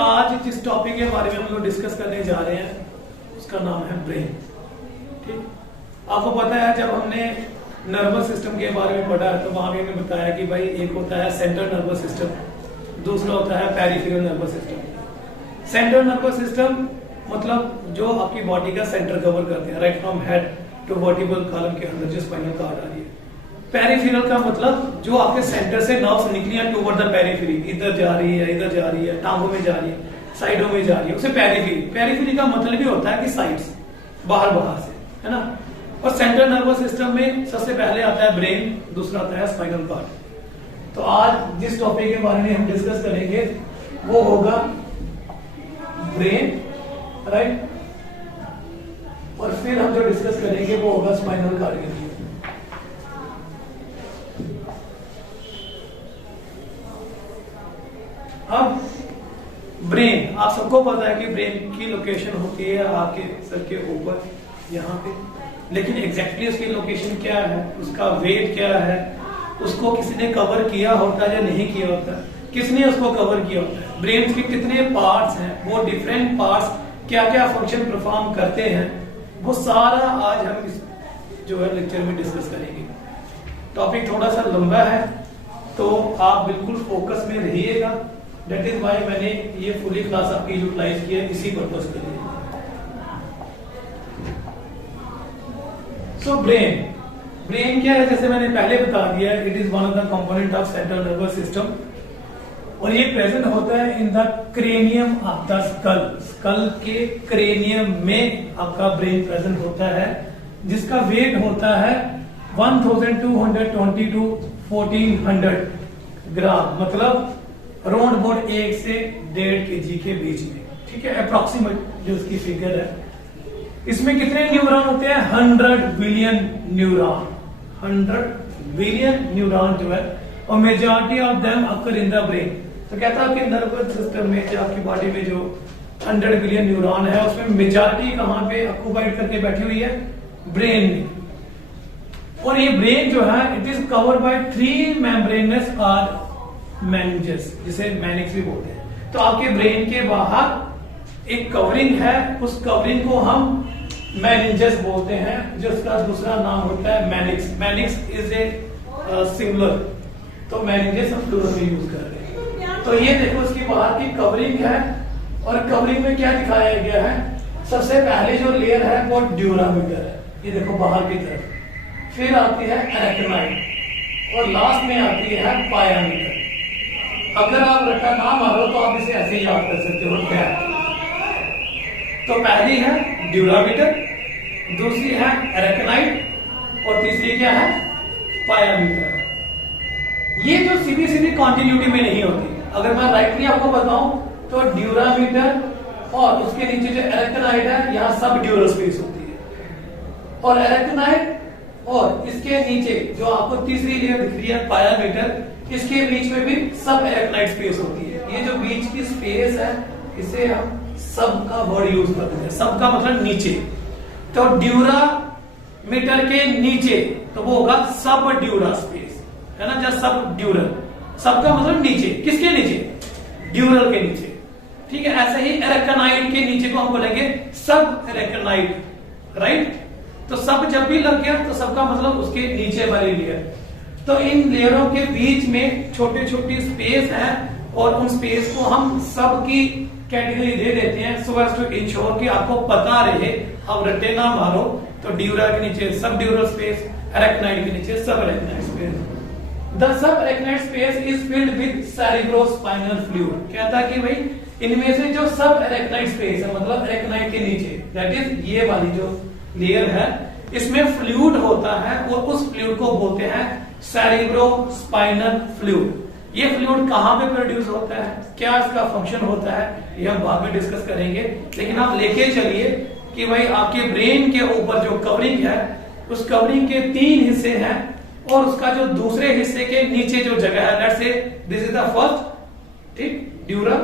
आज जिस टॉपिक के बारे में हम लोग डिस्कस करने जा रहे हैं उसका नाम है ब्रेन। ठीक, आपको पता है जब हमने नर्वस सिस्टम के बारे में पढ़ा तो वहां भी हमने बताया कि भाई एक होता है सेंट्रल नर्वस सिस्टम, दूसरा होता है peripheral nervous system. Central nervous system मतलब जो आपकी बॉडी का सेंटर कवर करते हैं, right from head to vertebral column के अंदर जो स्पाइनल कॉर्ड आ रही है। पेरिफेरल का मतलब जो आपके सेंटर से नर्व्स निकली है टुवर्ड द पेरिफेरी, इधर जा रही है, इधर जा रही है, टांगों में जा रही है, साइडों में जा रही है, उसे पेरिफेरी। पेरिफेरी का मतलब भी होता है कि साइड्स, बाहर बाहर से, है ना। और सेंट्रल नर्वस सिस्टम में सबसे पहले आता है ब्रेन, दूसरा आता है स्पाइनल कॉर्ड। तो आज जिस टॉपिक के बारे में हम डिस्कस करेंगे वो होगा ब्रेन, राइट। और फिर हम जो डिस्कस करेंगे वो होगा स्पाइनल कॉर्ड के लिए। अब ब्रेन, आप सबको पता है कि ब्रेन की लोकेशन होती है आपके सर के ऊपर यहाँ पे, लेकिन एग्जैक्टली उसकी लोकेशन क्या है, उसका वेट क्या है, उसको किसी ने कवर किया होता है या नहीं किया होता, किसने उसको कवर किया होता है, ब्रेन के कितने पार्ट्स हैं, वो डिफरेंट पार्ट्स क्या क्या फंक्शन परफॉर्म करते हैं, वो सारा आज हम इस जो है लेक्चर में डिस्कस करेंगे। टॉपिक थोड़ा सा लंबा है तो आप बिल्कुल फोकस में रहिएगा। दैट इज वाई मैंने ये फुली क्लास आपकी यूटिलाइज की है इसी पर्पस के लिए। सो ब्रेन क्या है, जैसे मैंने पहले बता दिया, it is one of the component of central nervous system और ये प्रेजेंट होता है in the cranium of the skull. Skull के क्रेनियम में आपका ब्रेन प्रेजेंट होता है, जिसका वेट होता है 1220 टू 1400 ग्राम, मतलब अराउंड अबाउट 1 से 1.5 kg के बीच में। ठीक है, अप्रोक्सीमेट जो उसकी फिगर है। इसमें कितने न्यूरॉन होते हैं? 100 बिलियन न्यूरॉन, 100 बिलियन न्यूरॉन जो है, और majority of them occur in the brain. तो कहता है कि नर्वस सिस्टम में जो आपकी बॉडी में जो 100 बिलियन न्यूरॉन है उसमें मेजॉरिटी कहां पे ऑक्यूपाइड करके बैठी हुई है? ब्रेन में। और ये ब्रेन जो है it is covered by 3 membranes और मेनिंजेस, जिसे मैनिक्स भी बोलते हैं। तो आपके ब्रेन के बाहर एक कवरिंग है, उस कवरिंग को हम मेनिंजेस बोलते हैं, जिसका दूसरा नाम होता है Mannix. Mannix is a singular, तो मैनिंजेस हम प्लूरल में यूज कर रहे हैं। तो ये देखो इसकी बाहर की कवरिंग है, और कवरिंग में क्या दिखाया गया है? सबसे पहले जो लेयर है वो ड्यूरामीटर है, ये देखो बाहर की तरफ। फिर आती है एरेक्नाइड और लास्ट में आती है पायामीटर। अगर आप रट्टा ना मारो तो आप इसे ऐसे याद कर सकते हो क्या? तो पहली है ड्यूरामीटर, दूसरी है एरेक्नाइड और तीसरी क्या है? पायामीटर। ये जो सीधी सीधी कॉन्टिन्यूटी में नहीं होती। अगर मैं राइटली आपको बताऊं तो ड्यूरामीटर और उसके नीचे जो एरेक्नाइड है यहाँ सब ड्यूरल स्पेस होती है, और एरेक्नाइड और इसके नीचे जो आपको तीसरी लेयर दिख रही है पायामीटर, इसके बीच में भी सब एरेक्नाइड स्पेस होती है। ये जो बीच की स्पेस है इसे हम सब का वर्ड यूज करते हैं। सब का मतलब नीचे, तो ड्यूरामीटर के नीचे तो वो होगा सब ड्यूरा स्पेस, है ना। जब सब ड्यूरल, सब का मतलब नीचे, किसके नीचे? ड्यूरल के नीचे। ठीक है, ऐसे ही एरेक्नाइड के नीचे को हम बोलेंगे सब एरेक्नाइड, राइट। तो सब जब भी लग गया तो सबका मतलब उसके नीचे वाली लेयर। तो इन लेयरों के बीच में छोटी छोटी स्पेस है, और उन स्पेस को हम सब की कैटेगरी दे देते हैं सो एज टू इंश्योर कि आपको पता रहे, अब रट्टे ना मारो। तो ड्यूरा के नीचे सब ड्यूरल स्पेस, एरेक्नाइड के नीचे सब arachnid space. The sub arachnid space is filled with cerebrospinal fluid. कहता है कि भाई इनमें से जो सब एरेक्नाइड स्पेस है, मतलब एरेक्नाइड के नीचे, दैट इज ये वाली जो लेयर है, इसमें फ्लूइड होता है, और उस फ्लूइड को बोलते हैं सेरेब्रोस्पाइनल फ्लूइड। ये फ्लूइड कहां पे प्रोड्यूस होता है, क्या इसका फंक्शन होता है, ये हम बाद में डिस्कस करेंगे। लेकिन आप लेके चलिए कि भाई आपके ब्रेन के ऊपर जो कवरिंग है, उस कवरिंग के 3 हिस्से हैं, और उसका जो दूसरे हिस्से के नीचे जो जगह है, let's say this is the first, ठीक, ड्यूरा,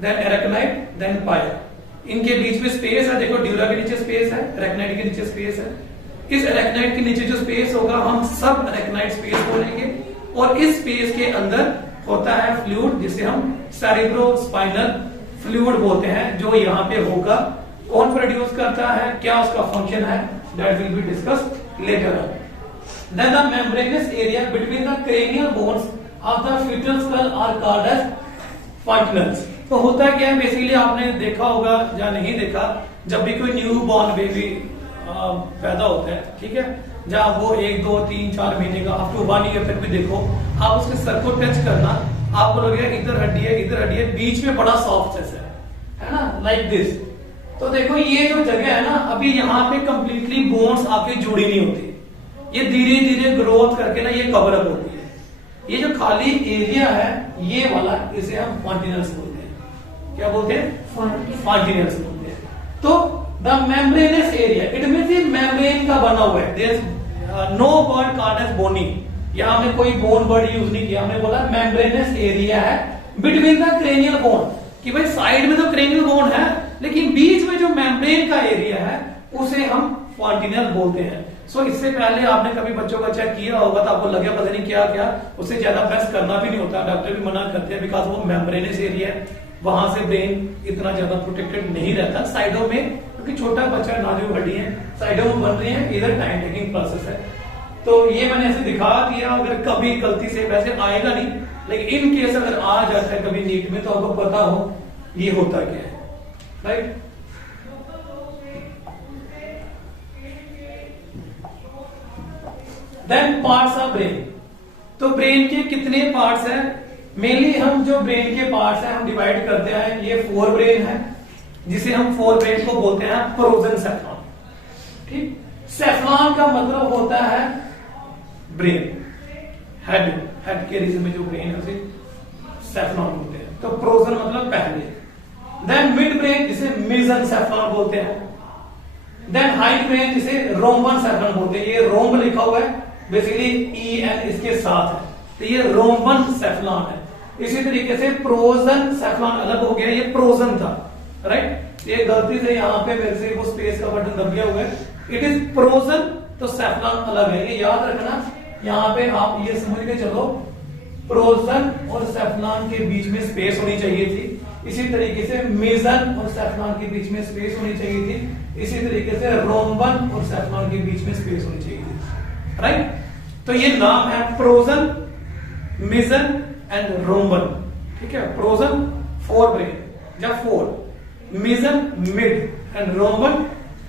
देन एरेक्नाइड, देन पाया। इनके बीच में स्पेस है, देखो ड्यूरा के नीचे स्पेस है, एरेक्नाइड के नीचे स्पेस है। इस एरेक्नाइड के नीचे जो स्पेस होगा हम सब एरेक्नाइड स्पेस बोलेंगे, और इस स्पेस के अंदर होता है फ्लूइड जिसे हम सेरेब्रोस्पाइनल फ्लूइड बोलते हैं जो यहाँ पे होगा। कौन प्रोड्यूस करता है, क्या उसका फंक्शन है, that will be discussed later on. Then the membranous area between the cranial bones of the fetal skull are called as fontanelles। तो होता क्या है, बेसिकली आपने देखा होगा या नहीं देखा, जब भी कोई न्यू बॉर्न बेबी पैदा होता है, ठीक है, जहाँ वो 1, 2, 3, 4 महीने का अप टू 1 ईयर तक भी देखो, आप उसके सर को टच करना, आपको लगेगा इधर हड्डी है, इधर हड्डी है, बीच में बड़ा सॉफ्ट है ना, लाइक दिस। तो देखो ये जो जगह है ना, अभी यहाँ पे कंप्लीटली बोन्स आके जुड़ी नहीं होती, ये धीरे धीरे ग्रोथ करके ना ये कवर अप होती है। ये जो खाली एरिया है ये वाला, इसे हम फॉन्टिनल्स बोलते हैं। क्या बोलते हैं, फॉन्टिनल्स बोलते हैं। तो the membranous area, it means ये मेम्ब्रेन का बना हुआ है। There is no word called as bony, यहां हमने कोई बोन वर्ड यूज नहीं किया, हमने बोला मेम्ब्रेनस एरिया है बिटवीन द क्रेनियल बोन, कि भाई साइड में तो क्रेनियल बोन है, लेकिन बीच में जो मेम्ब्रेन का एरिया है उसे हम फॉन्टिनल बोलते हैं। सो इससे पहले आपने कभी बच्चों का चेक किया होगा तो आपको लगे पता नहीं क्या क्या, उससे ज्यादा प्रेस करना भी नहीं होता, डॉक्टर भी मना करते हैं, बिकॉज वो मेम्ब्रेनस एरिया है, वहां से ब्रेन इतना ज्यादा प्रोटेक्टेड नहीं रहता। साइडों में क्योंकि छोटा बच्चा नाजुक हड्डी है, साइडों में बन रही है, इधर टाइम टेकिंग प्रोसेस है। तो ये मैंने ऐसे दिखा दिया, अगर कभी गलती से वैसे आएगा नहीं, लेकिन इन केस अगर आ जाता है कभी नीट में तो आपको पता हो ये होता क्या है, right. Then parts of brain, तो ब्रेन के कितने पार्ट्स हैं, मेनली हम जो ब्रेन के पार्ट्स हैं हम डिवाइड करते हैं, ये 4 ब्रेन है, जिसे हम 4 ब्रेन को बोलते हैं प्रोजन सेफ्लॉन। ठीक, सेफ्लॉन का मतलब होता है ब्रेन, हेड के रीजन में जो ब्रेन है उसे सेफ्लॉन बोलते हैं। तो प्रोजन मतलब पहले, देन मिड ब्रेन जिसे मेसन सेफ्लॉन बोलते हैं, देन हाइड ब्रेन जिसे रोम्बन सेफ्लॉन बोलते हैं। ये रोम्ब लिखा हुआ है, बेसिकली EN इसके साथ है, तो ये रोम्बन सेफ्लॉन है। इसी तरीके से प्रोजन सेफ्लॉन अलग हो गया, ये प्रोजन था, राइट। ये गलती से यहाँ पे मेरे से वो स्पेस का बटन दब गया हुआ है, इट इज प्रोजन, तो सेफ्लॉन अलग है, ये याद रखना। यहाँ पे आप ये समझ के चलो, प्रोजन और सेफ्लॉन के बीच में स्पेस होनी चाहिए थी, इसी तरीके से मेसन और सेफ्लॉन के बीच में स्पेस होनी चाहिए थी, इसी तरीके से रोम्बन और सेफ्लॉन के बीच में स्पेस होनी चाहिए थी, राइट। तो ये नाम है प्रोजन, मेसन एंड रोम्बन, ठीक है। प्रोजन 4 ब्रेन, जब 4, मेसन मिड एंड रोम्बन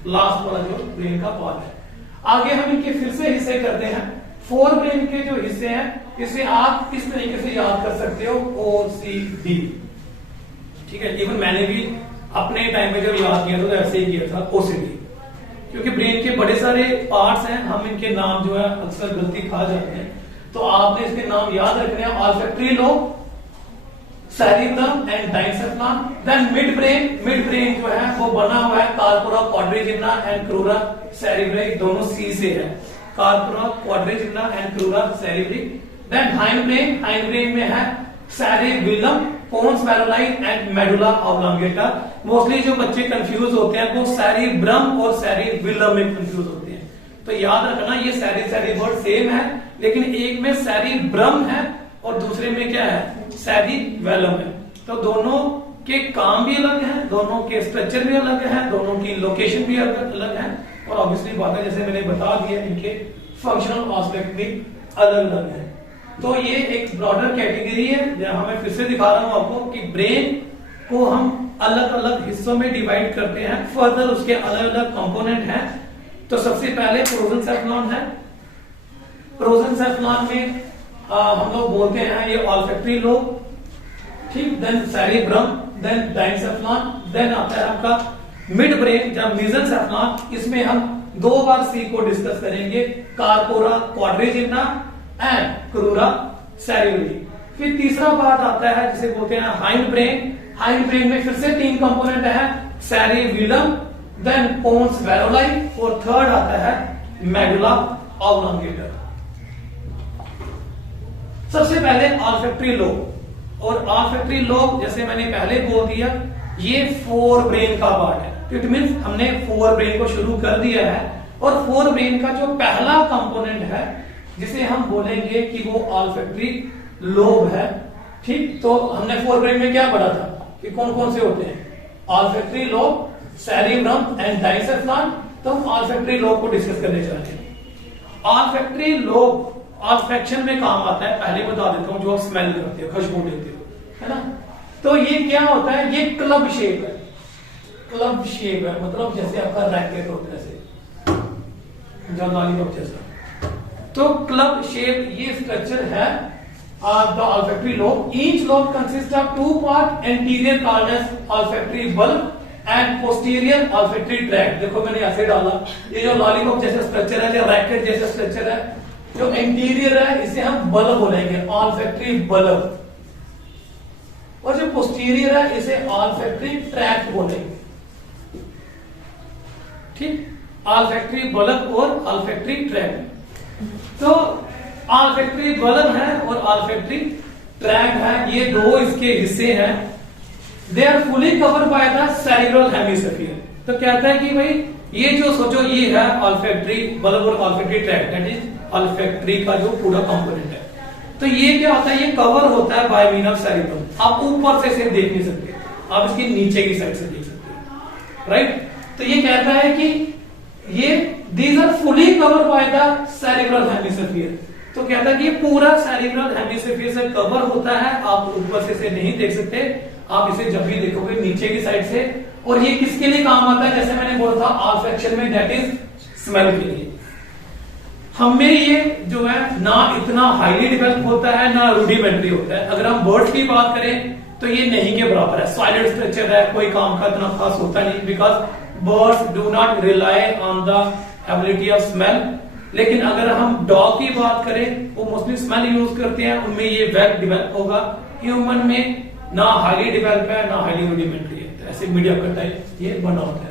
लास्ट वाला जो ब्रेन का पार्ट है। आगे हम इनके फिर से हिस्से करते हैं। 4 ब्रेन के जो हिस्से हैं इसे आप इस तरीके से याद कर सकते हो, OCD, ठीक है। इवन मैंने भी अपने टाइम में जब याद किया था तो ऐसे ही किया था, OCD, क्योंकि ब्रेन के बड़े सारे पार्ट्स हैं, हम इनके नाम जो है अक्सर गलती खा जाते हैं, तो आपने इसके नाम याद रखने हैं, olfactory lobe, cerebrum and diencephalon. Then midbrain जो है वो बना हुआ है कार्पोरा क्वाड्रिजिम्ना एंड क्रूरा सेरिब्री, दोनों C से है, corpora quadrigemina and crura cerebri. Then hindbrain में है cerebellum, pons Varolii and medulla oblongata. Mostly जो बच्चे कंफ्यूज होते हैं वो सेरिब्रम और सेरिबेलम में कंफ्यूज होते हैं, तो याद रखना ये सेरी वर्ड सेम है, लेकिन एक में सेरिब्रम है और दूसरे में क्या है, सेरिबेलम है। तो दोनों के काम भी अलग हैं, दोनों के स्ट्रक्चर भी अलग है, दोनों की लोकेशन भी अलग है, और ऑब्वियसली बात है जैसे मैंने बता दिया इनके फंक्शनल एस्पेक्ट भी अलग अलग है। तो ये एक ब्रॉडर कैटेगरी है, जहां मैं फिर से दिखा रहा हूं आपको कि ब्रेन को हम अलग अलग हिस्सों में डिवाइड करते हैं, फर्दर उसके अलग अलग कंपोनेंट हैं। तो सबसे पहले प्रोजन सेफ्लॉन है। प्रोजन सेफ्लॉन में हम लोग बोलते हैं ये ऑल्फैक्टरी लोब, ठीक, देन सेरिब्रम, देन डाइसेप्लॉन, देन आता है आपका मिड ब्रेन या मेसन सेफ्लॉन। इसमें हम 2 बार C को डिस्कस करेंगे, कार्पोरा क्वाड्रिजिम्ना एंड क्रूरा सेरिब्री। फिर तीसरा पार्ट आता है जिसे बोलते हैं हाइंड ब्रेन। हाइंड ब्रेन में फिर से 3 कंपोनेंट है, सेरिबेलम, देन पोन्स मैरुलाई, और थर्ड आता है मेडुला ऑब्लोंगेटा। सबसे पहले ऑल्फैक्टरी लोब, और ऑल्फैक्टरी लोब जैसे मैंने पहले बोल दिया ये 4 ब्रेन का पार्ट है। इट मींस हमने 4 ब्रेन को शुरू कर दिया है, और 4 ब्रेन का जो पहला कंपोनेंट है जिसे हम बोलेंगे कि वो ऑल्फैक्टरी लोब है, ठीक। तो हमने 4 ब्रेन में क्या पढ़ा था, ये कौन कौन से होते हैं? Olfactory lobe, cerebrum and diencephalon. तो हम ऑल्फैक्टरी लोब को डिस्कस करने जा रहे हैं। ऑल्फैक्टरी लोब ऑल्फैक्शन में काम आता है, पहले बता देता हूं, जो आप स्मेल करते हो, खुशबू देते हो, है ना। तो ये क्या होता है? ये क्लब शेप है, क्लब शेप है, मतलब जैसे आपका रैकेट होता है ऐसे, जो लॉलीपॉप जैसा। तो क्लब शेप ये स्ट्रक्चर है the olfactory lobe. Each lobe consists of two parts, anterior called as olfactory bulb and posterior olfactory tract. देखो मैंने ऐसे डाला, ये जो लॉलीपॉप जैसा स्ट्रक्चर है, जो रैकेट जैसा स्ट्रक्चर है, जो एंटीरियर है इसे हम बल्ब बोलेंगे, olfactory bulb, और जो पोस्टीरियर है इसे olfactory tract बोलेंगे। ठीक, olfactory bulb और olfactory tract। तो ऑल्फैक्टरी बल्ब है और ऑल्फैक्टरी ट्रैक्ट है, ये दो इसके हिस्से हैं। They are fully covered by the cerebral hemisphere. तो कहता है कि भाई ये जो सोचो ये है ऑल्फैक्टरी बल्ब और olfactory tract, that is olfactory का जो पूरा कंपोनेंट है। तो ये क्या होता है? ये कवर होता है बाय मीन ऑफ सेरिब्रम। आप ऊपर से इसे देख नहीं सकते, आप इसकी नीचे की साइड से देख सकते हैं, राइट। तो ये कहता है कि ये these are fully covered by the cerebral hemisphere. तो कहता है कि ये पूरा सेरिब्रल हेमिस्फीयर से कवर होता है, आप ऊपर से इसे नहीं देख सकते, आप इसे जब भी देखोगे नीचे की साइड से। और ये किसके लिए काम आता है? जैसे मैंने बोला था ऑल्फैक्शन में, दैट इज स्मेल के लिए। हमें ये जो है ना इतना हाईली डेवलप होता है ना रूडिमेंट्री होता है। अगर हम बर्ड्स की बात करें तो ये नहीं के बराबर है, सॉलिड स्ट्रक्चर है, कोई काम का इतना खास होता नहीं, because birds do not rely on the ability of smell. लेकिन अगर हम डॉग की बात करें, वो मोस्टली स्मेल यूज करते हैं, उनमें ये वेल डेवलप होगा। ह्यूमन में ना हाईली डेवलप है ना हाईली रूडिमेंट्री है, तो ऐसे मीडियम का टाइप ये बना होता है।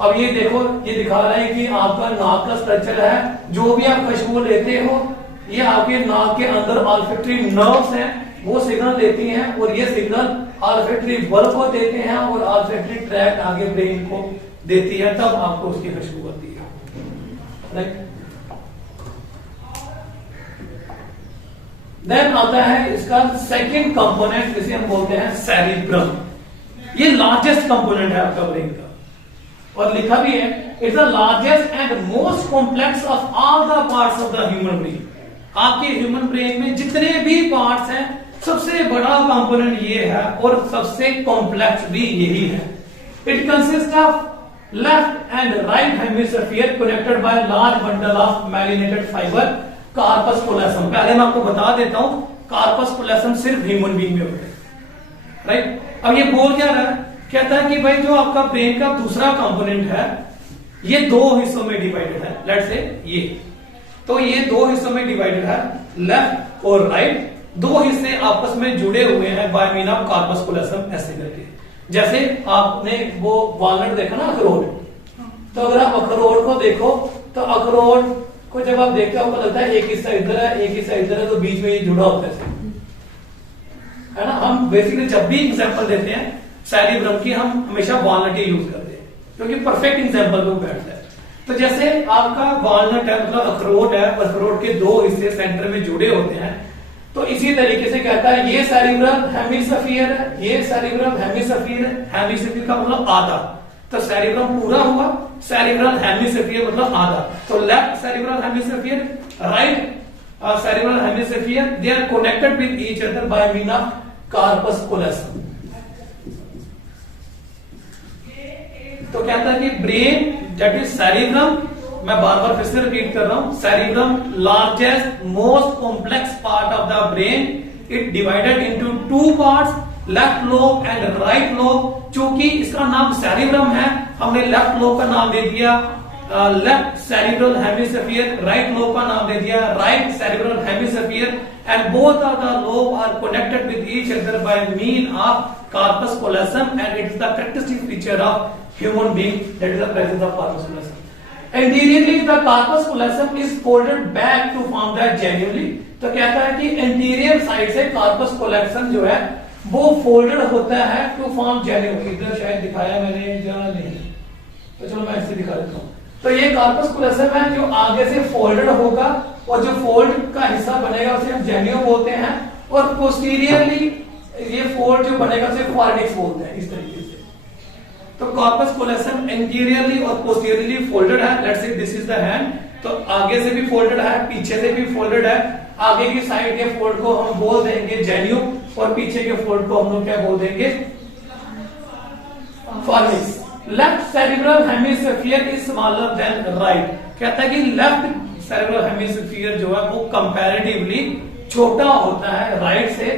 अब ये देखो, ये दिखा रहा है कि आपका नाक का स्ट्रक्चर है, जो भी आप खुशबू लेते हो ये आपके नाक के अंदर ऑल्फैक्टरी नर्व्स हैं, वो सिग्नल देती हैं, और ये सिग्नल ऑल्फैक्टरी बल्ब को देते हैं और ऑल्फैक्टरी ट्रैक्ट आगे ब्रेन को देती है, तब आपको उसकी खुशबू आती है, राइट। देन आता है इसका सेकंड कंपोनेंट, जिसे हम बोलते हैं सेरिब्रम। ये लार्जेस्ट कंपोनेंट है आपका ब्रेन का, और लिखा भी है it's the largest and most complex of all the parts of the human brain. आपके ह्यूमन ब्रेन में जितने भी पार्ट्स हैं, सबसे बड़ा कंपोनेंट ये है और सबसे कॉम्प्लेक्स भी यही है। It consist of left and right hemisphere connected by large bundle of myelinated fibre, corpus callosum. पहले मैं आपको बता देता हूं, कार्पस कोलेसम सिर्फ ह्यूमन बीइंग में होता है, राइट। अब ये बोल क्या रहा है? कहता है कि भाई जो आपका ब्रेन का दूसरा कंपोनेंट है, ये दो हिस्सों में डिवाइडेड है। लेट्स से ये, तो ये दो हिस्सों में डिवाइडेड है, लेफ्ट और राइट, दो हिस्से आपस में जुड़े हुए हैं by mean of corpus callosum, ऐसे करके। जैसे आपने वो वॉलनट देखा ना, अखरोट, तो अगर आप अखरोट को देखो तो अखरोट को जब आप देखते हो आपको लगता है एक हिस्सा इधर है एक हिस्सा इधर है, तो बीच में ये जुड़ा होता है ना। हम बेसिकली जब भी एग्जांपल देते हैं सेरिब्रम की, हम हमेशा वॉलनट ही यूज करते हैं, क्योंकि परफेक्ट एग्जांपल वो बैठता है। तो जैसे आपका वॉलनट है, मतलब अखरोट है, अखरोट के दो हिस्से सेंटर में जुड़े होते हैं, तो इसी तरीके से कहता है ये सेरिब्रल हेमिस्फीयर है, ये सेरिब्रल हेमिस्फीयर है। हेमिस्फीयर का मतलब आधा, तो सेरिब्रम पूरा हुआ, सेरिब्रल हेमिस्फीयर मतलब आधा। तो left cerebral hemisphere, right cerebral hemisphere, they are connected with each other by mean of corpus callosum. तो कहता है कि ब्रेन दैट इज सेरिब्रम, मैं बार बार फिर से रिपीट कर रहा हूं, cerebrum largest most complex part of the brain, it divided into two parts, left lobe and right lobe. चूंकि इसका नाम सेरिब्रम है, हमने लेफ्ट लोब का नाम दे दिया left cerebral hemisphere, right lobe का नाम दे दिया right cerebral hemisphere, and both of the lobe are connected with each other by mean of corpus callosum, and it's the characteristic feature of human being, that is the presence of corpus callosum. Anteriorly, the corpus callosum is folded back to form that genuinely। तो कहता है कि anterior side से corpus callosum जो है वो folded होता है टू फॉर्म जेन्युइन। इधर शायद दिखाया मैंने या नहीं, तो चलो मैं ऐसे दिखा देता हूँ। तो ये कार्पस कोलेसम है जो आगे से फोल्डेड होगा, और जो फोल्ड का हिस्सा बनेगा उसे हम जेन्युइन बोलते हैं, और पोस्टीरियरली ये फोल्ड जो बनेगा उसे फॉरेनिक्स बोलते हैं इस तरीके से। तो कॉर्पस कोलोसम एंटीरियरली और पोस्टीरियरली फोल्डेड है। Let's say this is the hand, तो आगे से भी फोल्डेड है, पीछे से भी फोल्डेड है। आगे की साइड के फोल्ड को हम बोल देंगे जेन्यू और पीछे के फोल्ड को हम लोग क्या बोल देंगे, fornix. Left cerebral hemisphere is smaller than right. कहता है कि लेफ्ट सेरिब्रल हेमिस्फीयर जो है वो कंपैरेटिवली छोटा होता है राइट से।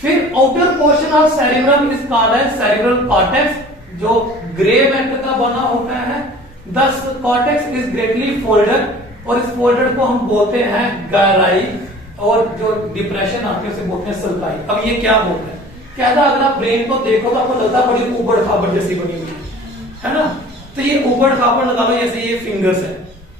फिर outer portion of cerebrum is called as cerebral cortex, जो ग्रे मैटर का बना होता है। दस कॉर्टेक्स इज ग्रेटली फोल्डेड और इस फोल्डेड को हम बोलते हैं गायराई, और जो डिप्रेशन आती है उसे बोलते हैं सल्काई। अब ये क्या बोलते हैं, कहता अगर आप ब्रेन को देखो तो आपको लगता है बड़ी ऊबड़ खाबड़ जैसी बनी हुई है ना। तो ये ऊबड़ खाबड़ लगा लो, जैसे ये फिंगर्स है,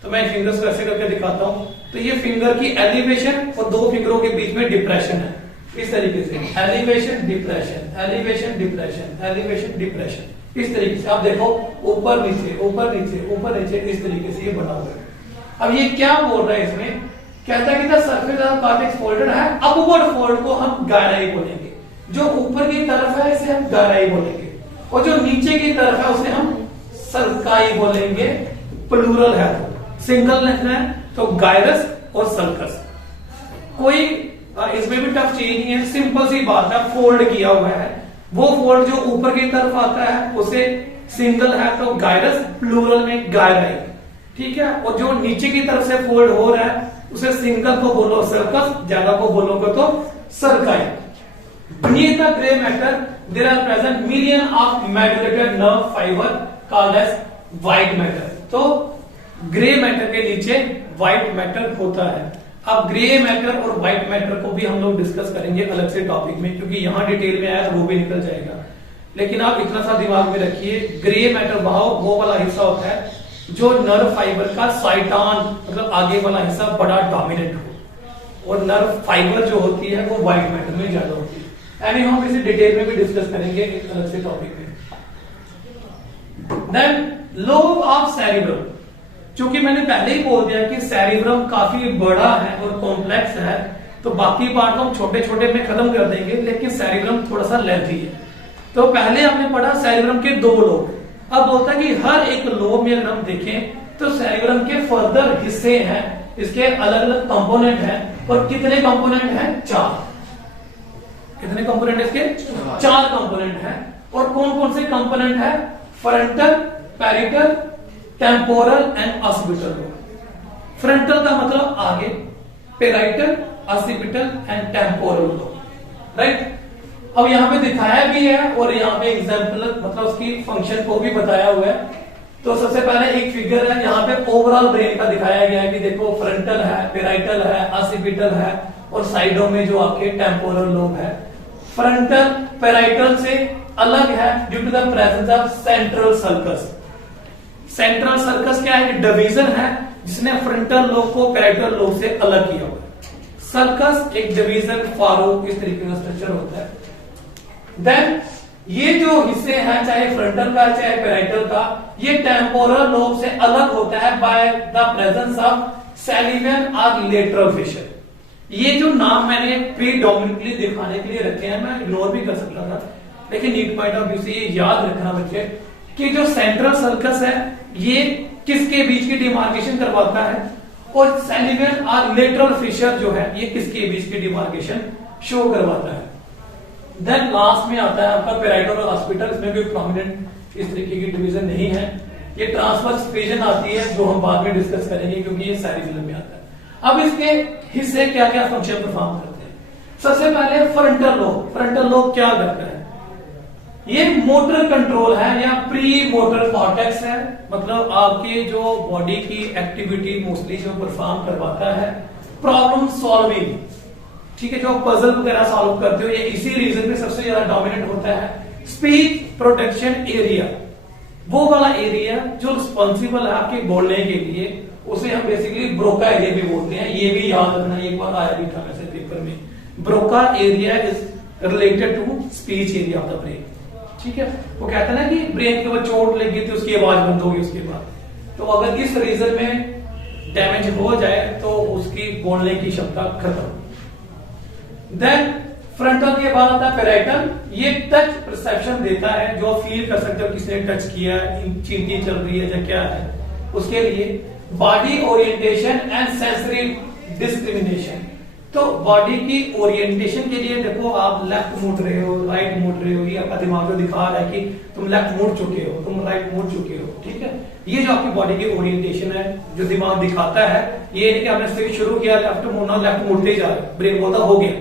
तो मैं फिंगर्स को ऐसे करके दिखाता हूं। तो ये फिंगर की एलिवेशन और दो फिंगरों के बीच में डिप्रेशन है, इस तरीके से elevation depression, elevation depression, elevation depression, इस तरीके से आप देखो ऊपर नीचे ऊपर नीचे ऊपर नीचे, इस तरीके से ये बना हुआ है। अब ये क्या बोल रहा है इसमें, कहता है कि the surface of cortex folded है। अपवर्ड फोल्ड को हम गायराई बोलेंगे, जो ऊपर की तरफ है इसे हम गायराई बोलेंगे, और जो नीचे की तरफ है उसे हम सल्काई बोलेंगे। प्लूरल है तो सिंगल लिखना है तो गायरस और सल्कस। कोई इसमें भी टफ चीज नहीं है, सिंपल सी बात है, फोल्ड किया हुआ है। वो फोल्ड जो ऊपर की तरफ आता है उसे सिंगल है तो गायरस, प्लूरल में गायराई, ठीक है। और जो नीचे की तरफ से फोल्ड हो रहा है उसे सिंगल को बोलो सर्कस, ज्यादा को बोलोगे तो सर्काई। Beneath the gray matter, there are present million of medullated nerve fiber called as white matter. तो ग्रे मैटर के नीचे व्हाइट मैटर होता है। अब ग्रे मैटर और व्हाइट मैटर को भी हम लोग डिस्कस करेंगे अलग से टॉपिक में, क्योंकि यहां डिटेल में आया तो वो भी निकल जाएगा। लेकिन आप इतना सा दिमाग में रखिए, ग्रे मैटर वो वाला हिस्सा होता है जो नर्व फाइबर का साइटान मतलब आगे वाला हिस्सा बड़ा डोमिनेंट हो, और नर्व फाइबर जो होती है वो व्हाइट मैटर में ज्यादा होती है। एनी हम इसे डिटेल में भी डिस्कस करेंगे एक अलग से टॉपिक में। देन लोब ऑफ सेरिब्रम, क्योंकि मैंने पहले ही बोल दिया कि सेरिब्रम काफी बड़ा है और कॉम्प्लेक्स है, तो बाकी पार्ट हम छोटे छोटे में खत्म कर देंगे, लेकिन सेरिब्रम थोड़ा सा लेंथी है। तो पहले हमने पढ़ा सेरिब्रम के दो लोब। अब बोलता है कि हर एक लोब में अगर हम देखें तो सेरिब्रम के फर्दर हिस्से हैं, इसके अलग अलग कंपोनेंट हैं, और कितने कंपोनेंट हैं, 4। कितने कंपोनेंट इसके, 4 कंपोनेंट हैं। और कौन कौन से कंपोनेंट है, frontal, parietal, temporal and occipital lobe. Frontal का मतलब आगे, parietal, occipital and temporal lobe, right. अब यहाँ पे दिखाया भी है और यहाँ पे एग्जाम्पल मतलब उसकी फंक्शन को भी बताया हुआ है। तो सबसे पहले एक फिगर है, यहाँ पे ओवरऑल ब्रेन का दिखाया गया है कि देखो फ्रंटल है, पेराइटल है, ऑसिपिटल है, और साइडों में जो आपके टेम्पोरल लोब है। फ्रंटल पेराइटल से अलग है due to the presence of central sulcus. Central sulcus क्या है, डिवीजन है जिसने फ्रंटल लोब को पेराइटल लोब से अलग किया हुआ है। सर्कस एक डिवीजन फारो इस तरीके का स्ट्रक्चर होता है। देन ये जो हिस्से हैं, चाहे फ्रंटल का चाहे पेराइटल का, ये टेम्पोरल लोब से अलग होता है बाय द प्रेजेंस ऑफ सैलिवियन और लेटरल फिशर। ये जो नाम मैंने प्रीडोमिनेटली दिखाने के लिए रखे हैं, मैं इग्नोर भी कर सकता था, लेकिन नीट पॉइंट ऑफ व्यू से ये याद रखना बच्चे कि जो सेंट्रल सर्कस है ये किसके बीच की डिमार्केशन करवाता है, और सैलिवियन और लेटरल फिशर जो है ये किसके बीच की डिमार्केशन शो करवाता है। देन लास्ट में आता है आपका पेराइटल और ऑसिपिटल, इसमें भी प्रोमिनेंट इस तरीके की डिवीजन नहीं है। ये ट्रांसवर्स फिजन आती है जो हम बाद में डिस्कस करेंगे, क्योंकि ये सेरिब्रम में आता है। अब इसके हिस्से क्या क्या फंक्शन परफॉर्म करते हैं। सबसे पहले फ्रंटल लोब। फ्रंटल लोब क्या करता है, ये मोटर कंट्रोल है या प्री मोटर कॉर्टेक्स है, मतलब आपके जो बॉडी की एक्टिविटी मोस्टली जो परफॉर्म करवाता है। प्रॉब्लम सॉल्विंग, ठीक है, जो पजल वगैरह सॉल्व करते हो ये इसी रीजन पे सबसे ज्यादा डोमिनेंट होता है। स्पीच प्रोटेक्शन एरिया, वो वाला एरिया जो रिस्पॉन्सिबल है आपके बोलने के लिए, उसे हम बेसिकली ब्रोका एरिया भी बोलते हैं। ये भी याद रखना, एक बार आया भी था वैसे पेपर में। Broca area is related to speech area of the brain, ठीक है। वो कहता है ना कि ब्रेन के ऊपर चोट लगी तो उसकी आवाज बंद होगी उसके बाद, तो अगर इस रीजन में डैमेज हो जाए तो उसकी बोलने की क्षमता खत्म। देन फ्रंटल के बाद आता है पैराइटल, ये टच परसेप्शन देता है, जो फील कर सकते हो किसने टच किया, चींटी चल रही है या क्या है। उसके लिए body orientation and sensory discrimination, तो बॉडी की ओरिएंटेशन के लिए देखो आप लेफ्ट मुड़ रहे हो, राइट मुड़ रहे हो, ये आपका दिमाग को दिखा रहा है कि तुम लेफ्ट मुड़ चुके हो, तुम राइट मुड़ चुके हो, ठीक है। ये जो आपकी बॉडी की ओरिएंटेशन है, जो दिमाग दिखाता है, ये नहीं कि आपने सिर्फ शुरू किया लेफ्ट मुड़ना, लेफ्ट मुड़ते ही जा रहे, ब्रेन बोलता हो गया,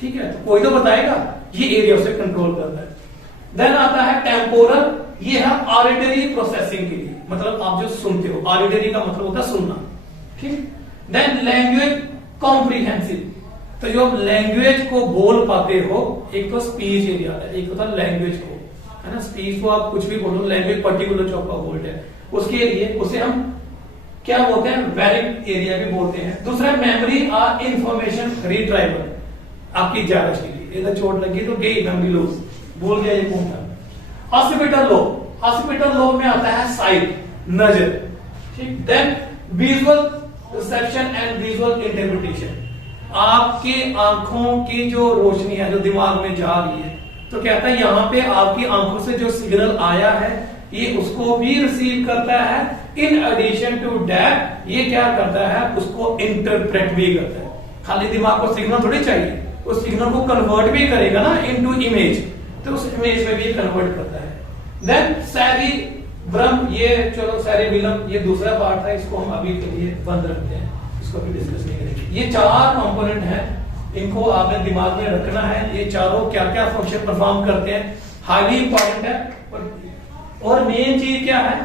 ठीक है, तो कोई तो बताएगा, ये एरिया उसे कंट्रोल करता है। देन आता है टेम्पोरल, ये है ऑडिटरी प्रोसेसिंग के लिए, मतलब आप जो सुनते हो, ऑडिटरी का मतलब होता है सुनना, ठीक। देन लैंग्वेज कॉम्प्रिहेंसिव, तो जो लैंग्वेज को बोल पाते हो, एक तो स्पीच एरिया है, एक होता है लैंग्वेज को, है ना, स्पीच को आप कुछ भी बोलो, लैंग्वेज पर्टिकुलर जो आपका बोल्ड है, उसके लिए उसे हम क्या बोलते हैं, वैलिड एरिया भी बोलते हैं। दूसरा मेमोरी और इंफॉर्मेशन रिट्राइवल, आपकी ज्यादा चीजें, इधर चोट लगी तो गई मेमोरी लॉस, भूल गया ये कौन था। हॉस्पिटल लोब, हॉस्पिटल लोब में आता है साइट, नजर, ठीक। Then visual reception and visual interpretation, आपके आंखों की जो रोशनी है जो दिमाग में जा रही है, तो कहता है यहां पे आपकी आंखों से जो सिग्नल आया है ये उसको भी रिसीव करता है, इन एडिशन टू दैट ये क्या करता है, उसको इंटरप्रेट भी करता है। खाली दिमाग को सिग्नल थोड़ी चाहिए, उस सिग्नल को कन्वर्ट भी करेगा ना इनटू इमेज, तो उस इमेज में भी कन्वर्ट करता है। देन सेरिब्रम, ये चलो सेरिबेलम ये दूसरा पार्ट है, इसको हम अभी के लिए बंद रखते हैं, इसको भी डिस्कस नहीं करेंगे। ये चार कंपोनेंट हैं, इनको आपने दिमाग में रखना है, ये चारों क्या क्या फंक्शन परफॉर्म करते हैं, हाईली इंपॉर्टेंट है। और मेन चीज क्या है,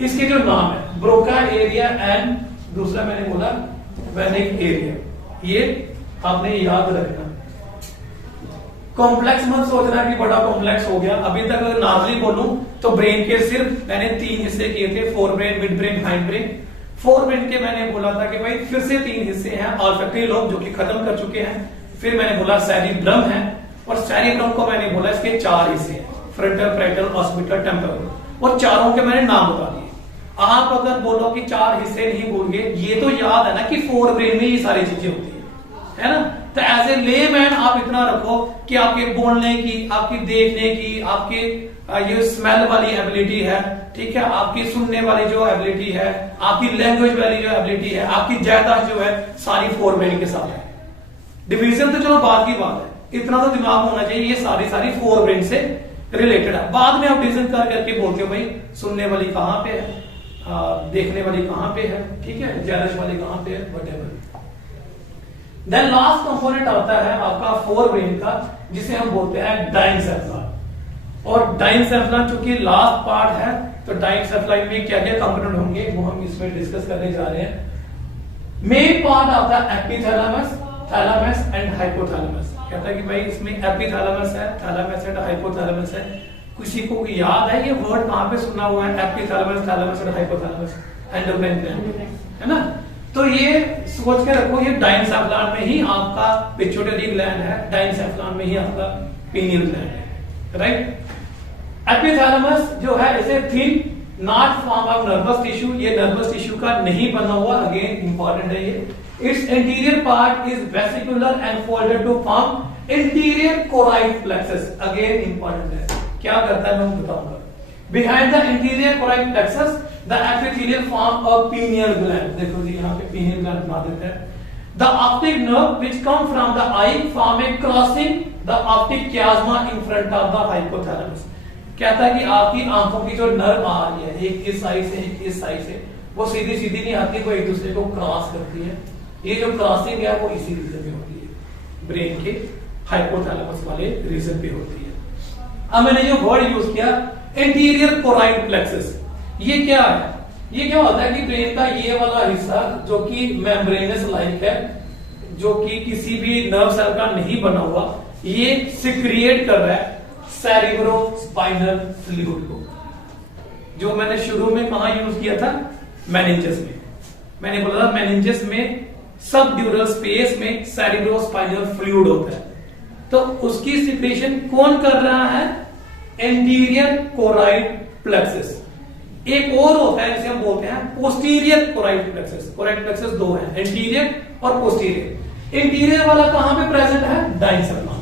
इसके जो नाम है, ब्रोका एरिया एंड दूसरा मैंने बोला वेनिक एरिया, ये आपने याद रखना। कॉम्प्लेक्स मत सोचना कि बड़ा कॉम्प्लेक्स हो गया। अभी तक अगर नॉर्मली बोलूं तो ब्रेन के सिर्फ मैंने 3 हिस्से किए थे, fore brain, mid brain, hind brain. Fore brain के मैंने बोला था कि भाई फिर से 3 हिस्से हैं, ऑल्फैक्टरी लोब जो कि खत्म कर चुके हैं, फिर मैंने बोला सेरिब्रम है, और सेरिब्रम को मैंने बोला इसके 4 हिस्से हैं, फ्रंटल, पैराइटल, ऑक्सीपिटल, टेम्पोरल, और चारों के मैंने नाम बता दिए। आप अगर बोलो कि 4 हिस्से नहीं भूल गए, ये तो याद है ना कि फोर ब्रेन में ये सारी चीजें होती है ना। तो एज ए लेमैन आप इतना रखो कि आपके बोलने की, आपकी देखने की, आपके ये स्मेल वाली एबिलिटी है, ठीक है, आपकी सुनने वाली जो एबिलिटी है, आपकी लैंग्वेज वाली जो एबिलिटी है, आपकी ज्यादा जो है, सारी फोर ब्रेन के साथ है। डिवीजन तो चलो बात की बात है, इतना तो दिमाग होना चाहिए, ये सारी फोर ब्रेन से रिलेटेड है। बाद में आप डिवीजन कर करके बोलते हो भाई सुनने वाली कहां पे है, देखने वाली कहां पे है, ठीक है, ज्यादा वाली कहां पे है, व्हाटएवर। देन लास्ट कंपोनेंट आता है आपका फोर ब्रेन का, जिसे हम बोलते हैं डाइनसेफलन। और डाइनसेफलन चूंकि लास्ट पार्ट है, तो डाइनसेफलन में क्या क्या कंपोनेंट होंगे वो हम इसमें डिस्कस करने जा रहे हैं। मेन पार्ट आता है एपिथैलेमस, थैलेमस एंड हाइपोथैलेमस। कहता है कि भाई इसमें एपिथैलेमस है, थैलेमस एंड हाइपोथैलेमस है। किसी को याद है ये वर्ड कहां पे सुना हुआ है, epithalamus, thalamus and hypothalamus, endocrine gland, है ना। तो ये सोच के रखो, ये डाइनसेफलन में ही आपका पिट्यूटरी ग्लैंड है, डाइनसेफलन में ही आपका पीनियल ग्लैंड है, राइट। एपिथैलेमस जो है इसे thin not form of nervous tissue, ये नर्वस टिश्यू का नहीं बना हुआ, अगेन इंपॉर्टेंट है ये। Its interior part is vesicular and folded to form interior choroid plexus, again important है, क्या करता है मैं बताऊंगा। Behind the interior choroid plexus the epithelial form of pineal gland, देखो जी यहाँ पे पीनियल ग्लैंड बना देते हैं। The optic nerve which come from the eye form a crossing the optic chiasma in front of the hypothalamus. कहता है कि आपकी आंखों की जो नर्व आ रही है, एक इस साइड से एक इस साइड से, वो सीधी सीधी नहीं आती, वो एक दूसरे को क्रॉस करती है। ये जो क्रॉसिंग है वो इसी रीजन में होती है, ब्रेन के हाइपोथैलेमस वाले रीजन पे होती है। अब मैंने जो वर्ड यूज किया इंटीरियर कोराइड प्लेक्सस, ये क्या है, ये क्या होता है कि ब्रेन का ये वाला हिस्सा जो कि मेम्ब्रेनस लाइक है, जो कि किसी भी नर्व सेल का नहीं बना हुआ, ये सिक्रिएट कर रहा है सेरिब्रो स्पाइनल फ्लूइड को, जो मैंने शुरू में कहा यूज किया था, मेनिंजस में। मैंने बोला था मेनिंजस में सबड्यूरल स्पेस में सेरिब्रो स्पाइनल फ्लूइड होता है, तो उसकी सिक्रेशन कौन कर रहा है, एंटीरियर कोराइड प्लेक्सस। एक और होता है जिसे हम बोलते हैं posterior choroid plexus. Choroid plexus 2 है, एंटीरियर और पोस्टीरियर। इंटीरियर वाला कहां पे प्रेजेंट है, डाइनसेफलन,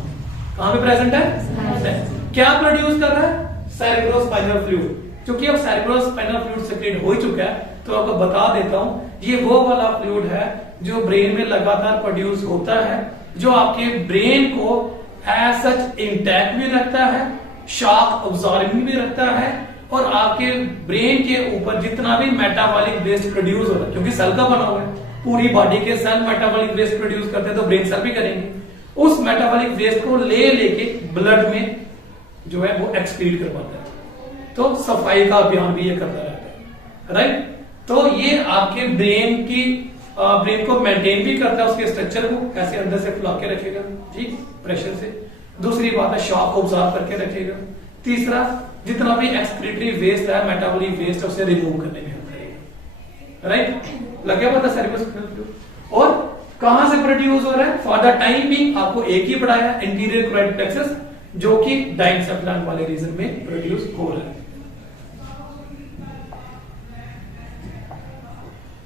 कहां पे प्रेजेंट है? क्या प्रोड्यूस कर रहा है? Cerebrospinal fluid. क्योंकि अब सेरेब्रोस्पाइनल फ्लूइड सेक्रेट हो ही चुका है, तो आपको बता देता हूं, ये वो वाला फ्लूइड है जो ब्रेन में लगातार प्रोड्यूस होता है, जो आपके ब्रेन को एज सच इंटैक्ट भी रखता है, शॉक अब्सॉर्बिंग भी रखता है, और आपके ब्रेन के ऊपर जितना भी मेटाबॉलिक वेस्ट प्रोड्यूस हो रहा है, क्योंकि सेल का बना हुआ है, पूरी बॉडी के सेल मेटाबॉलिक वेस्ट प्रोड्यूस करते हैं, तो ब्रेन सेल भी करेंगे, उस मेटाबॉलिक वेस्ट को ले लेके ब्लड में जो है वो एक्सक्रीट करवाता है। तो सफाई का अभियान भी ये करता रहता है, राइट। तो ये आपके ब्रेन को मेंटेन भी करता है, उसके स्ट्रक्चर को ऐसे अंदर से फुला के रखेगा, ठीक, प्रेशर से। दूसरी बात है शॉक को ऑब्जॉर्ब करके रखेगा। तीसरा, जितना भी एक्सक्रीटरी वेस्ट है, मेटाबॉलिक वेस्ट है, उसे रिमूव करने में हेल्प करेगा, राइट। लगे पता सेरेब्रोस्पाइनल फ्लूइड और कहां से प्रोड्यूस हो रहा है? फॉर द टाइम बिंग आपको एक ही पढ़ाया, इंटीरियर कोरोइड प्लेक्सस, जो कि डाइंसेप्लान वाले रीजन में प्रोड्यूस हो रहा है।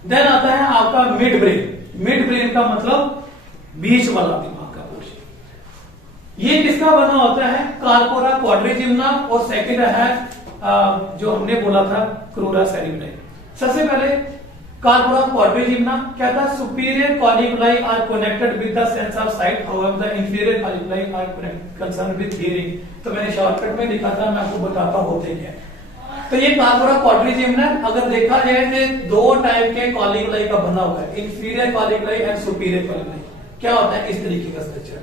देन आता है आपका मिड ब्रेन। मिड ब्रेन का मतलब बीच वाला दिमाग का पोर्शन। ये किसका बना होता है? कार्पोरा क्वाड्रिजिम्ना, और सेकंड है जो हमने बोला था क्रूरा सेरिब्रम। सबसे पहले कार्पोरा क्वाड्रिजिम्ना क्या था? Superior colliculi are connected with the sense of sight, however the inferior colliculi are concern with hearing. तो मैंने शॉर्टकट में लिखा था, मैं आपको बताता होते क्या। तो ये कार्पोरा क्वाड्रिजिम्ना अगर देखा जाए तो दो टाइप के कॉलिकुलाई का बना हुआ है, इंफीरियर कॉलिकुलाई एंड सुपीरियर कॉलिकुलाई। क्या होता है? इस तरीके का स्ट्रक्चर।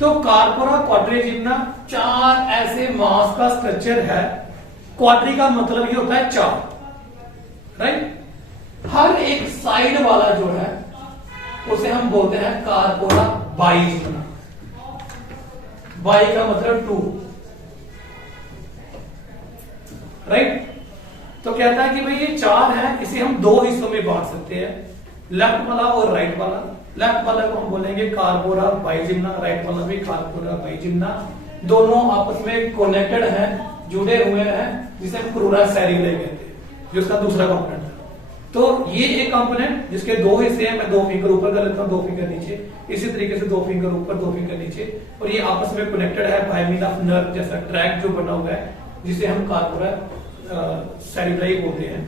तो कार्पोरा क्वाड्रिजिम्ना चार ऐसे मास का स्ट्रक्चर है। क्वाड्री का मतलब ये होता है चार, राइट। हर एक साइड वाला जो है उसे हम बोलते हैं कार्पोरा बाइजिम्ना। बाई का मतलब टू, राइट। तो कहता है कि भाई ये चार है, इसे हम दो हिस्सों में बांट सकते हैं, लेफ्ट वाला और राइट वाला। लेफ्ट वाला को हम बोलेंगे कार्पोरा बाइजिम्ना, राइट वाला भी कार्पोरा बाइजिम्ना। दोनों आपस में कनेक्टेड हैं, जुड़े हुए हैं, जिसे हम क्रूरा सेरिब्रम कहते हैं, जो उसका दूसरा कंपोनेंट है। तो ये एक कंपोनेंट जिसके दो हिस्से हैं, मैं दो फिंगर ऊपर कर लेता हूं, दो फिंगर नीचे, इसी तरीके से दो फिंगर ऊपर, दो फिंगर नीचे, और ये आपस में कनेक्टेड है बाय मीन ऑफ नर्व जैसा ट्रैक जो बना हुआ है, जिसे हम कार्पोरा सेरिब्रम बोलते हैं।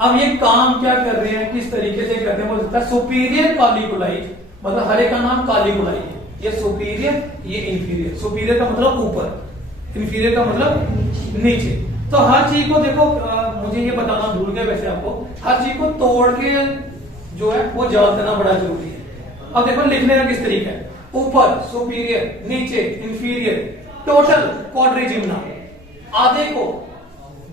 अब ये काम क्या कर रहे हैं, किस तरीके से करते हैं, बोल सकता है सुपीरियर कॉलिकुलाई, मतलब हरे का नाम कॉलिकुलाई है, ये सुपीरियर, ये इंफीरियर। सुपीरियर का मतलब ऊपर, इंफीरियर का मतलब नीचे। तो हर चीज को देखो, मुझे ये बताना भूल गया वैसे आपको, हर चीज को तोड़ के जो है वो याद करना बड़ा जरूरी है। अब देखो लिखने का किस तरीका है, ऊपर सुपीरियर, नीचे इंफीरियर, टोटल क्वाड्रिजिम्ना, आधे को